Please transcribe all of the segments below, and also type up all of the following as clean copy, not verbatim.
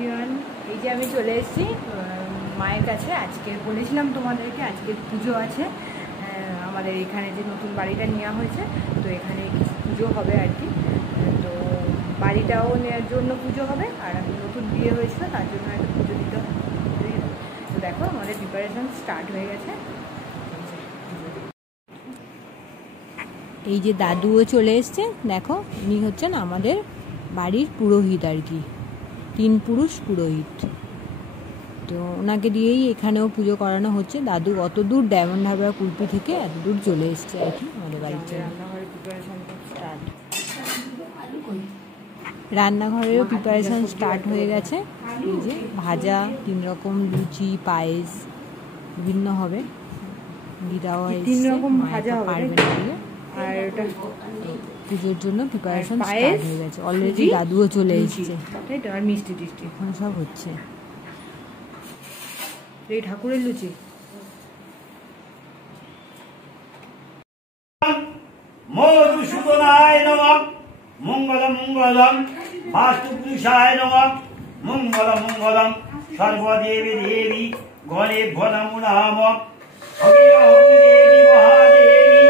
Everyone, এই যে আমি চলে এসেছি মায়ের কাছে। আজকে বলেছিলাম তোমাদেরকে আজকে পুজো আছে আমাদের এখানে, যে নতুন বাড়িটা নেওয়া হয়েছে, তো এখানে কিছু পুজো হবে আর কি। তো বাড়িটাও নেওয়ার জন্য পুজো হবে, আর আমি নতুন বিয়ে হয়েছিল তার জন্য একটা পুজো দিতে হবে। তো দেখো আমাদের প্রিপারেশন স্টার্ট হয়ে গেছে। এই যে দাদুও চলে এসছে, দেখো উনি হচ্ছেন আমাদের বাড়ির পুরোহিত আর কি, 3 পুরুষ পুরোহিত। তো ওনাকে দিয়েই এখানেও পুজো করানো হচ্ছে। দাদু অত দূর ডায়মন্ড হারবার কুলপি থেকে এত দূর চলে এসছে আর কি আমাদের বাড়িতে। রান্নাঘরেরও প্রিপারেশন স্টার্ট হয়ে গেছে। এই যে ভাজা, 3 রকম লুচি, পায়েস বিভিন্ন হবে। দিদাও 3 রকম ভাজা পারবে না দিয়ে, আর ওটা পুজোর জন্য প্রিপারেশন স্টার্ট হয়ে গেছে অলরেডি। দাদুও চলে এসেছে, আর মিষ্টি টিষ্টি এখন সব হচ্ছে। এই ঠাকুরের লুচি। মধুসূদনায় নমঃ, মঙ্গলম মঙ্গলম বাস্তুপুরুষায় নমঃ, মঙ্গলম মঙ্গলম সর্বদেবী দেবী গণেভ্যো নমো নমঃ। দেবী মহাদেবী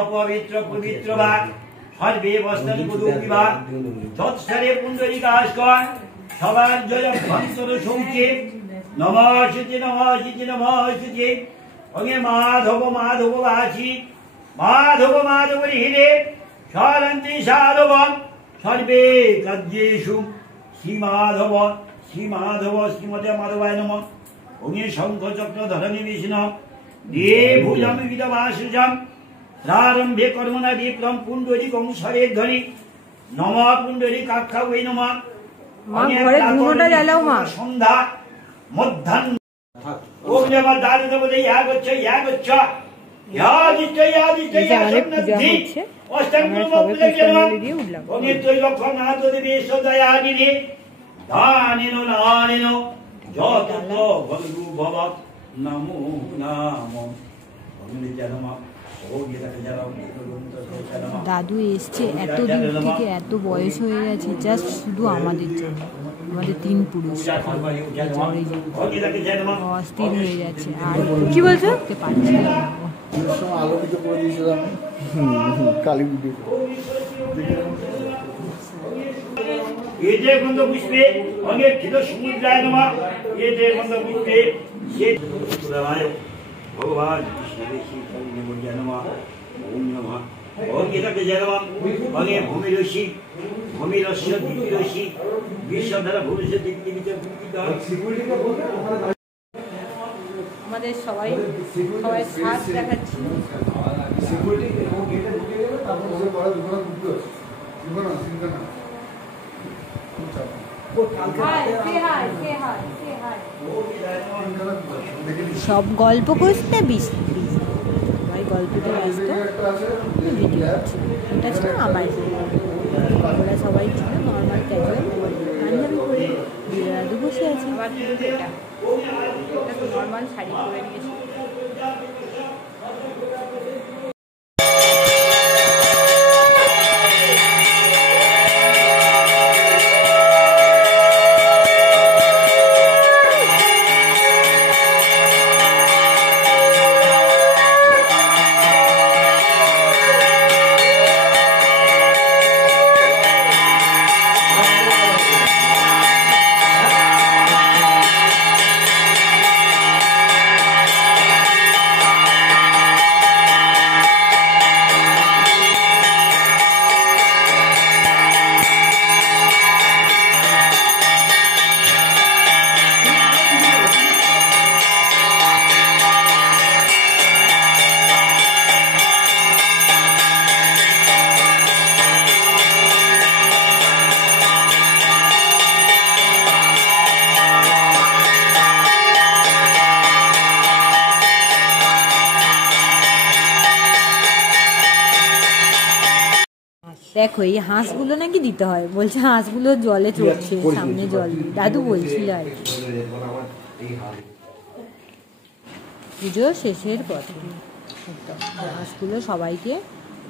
অপবিত্র পবিত্র বা সর্বে বস্ত্র গুরু বিভাগ তৎসরে পুণ্ডরীকাস্কর সবার জয় ভন্তর সৌখে নমঃ নমঃ ওগে মাধব মাধব বাসি মাধব মাধব হীরে সরন্তি সাধব সর্বে কার্যেষু শ্রীমাধব শ্রীমতে মাধবায় নমঃ। ওগে শঙ্খ চক্র ধরণী বিষ্ণু দিয়ে ভুজম বিদবাসুজম প্রারম্ভে কর্মণা বিপ্লম পুণ্ডরী কংসরে ধ্বনি নমঃ পুণ্ডরী কাক্ষা ওই নমঃ। সন্ধ্যা মধ্যাহ্ন ওম নমঃ দারুদেবতে ইয়াগচ্ছ ইয়াগচ্ছ ইয়াদিচ্ছ ইয়াদিচ্ছ ইয়াসন্নদ্ধি অষ্টমগ্রমপ্লগ্যনম ওমে ত্রৈলোক্যনাথ দেবী সদয়াগিরি দানেন নানেন যতত ভগু ভব নমো নমঃ। দাদু এসছে এত দূর থেকে, এত বয়স হয়ে গেছে, জাস্ট শুধু আমাদের জন্য, আমাদের 3 পুরুষ। অস্থির হয়ে যাচ্ছে, আর কি বলছো পারছি না। আলোকিত করে দিয়েছিলাম কালী ভিডিও। এতে গন্ধ পুষ্পে অনেক খিল সমুদ্রায় নমঃ। এতে গন্ধ পুষ্পে ভগবান ওম নমঃ। গীতাকে জয় নমঃ। ভগে ভূমিরসি ভূমিরস্য দিবিরসি বিশ্বধারা ভূমিষ্য দিবিতে আমাদের সবাই সাজ দেখাচ্ছি। সব গল্প করতে ভাই গল্পটা ব্যস্ত, ভিডিও আছে। এটা ছিল আমার, ওরা সবাই ছিল নর্মাল ক্যাজুয়াল পাঞ্জাবি পরে, দাদু বসে আছে। আবার এটা নর্মাল শাড়ি পরে নিয়েছি। দেখো এই হাঁসগুলো নাকি দিতে হয়, বলছে হাঁসগুলো জলে চড়ছে, সামনে জল, দাদু বলছিল আর কি। পুজো শেষের পথে হাঁসগুলো সবাইকে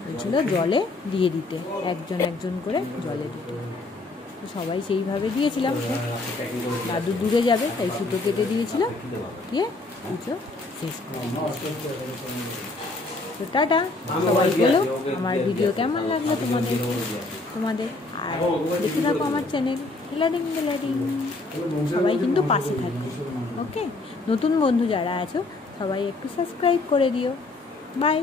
বলছিল জলে দিয়ে দিতে, একজন একজন করে জলে দিতে। তো সবাই সেইভাবে দিয়েছিলাম। দাদু দূরে যাবে তাই সুতো কেটে দিয়েছিলাম, দিয়ে পুজো শেষ করে। তো টাটা, সবাই বলো আমার ভিডিও কেমন লাগলো তোমাদের আর দেখতে থাকো আমার চ্যানেল হিলারিং বেলারিং। সবাই কিন্তু পাশে থাকবে, ওকে? নতুন বন্ধু যারা আছো সবাই একটু সাবস্ক্রাইব করে দিও। বাই।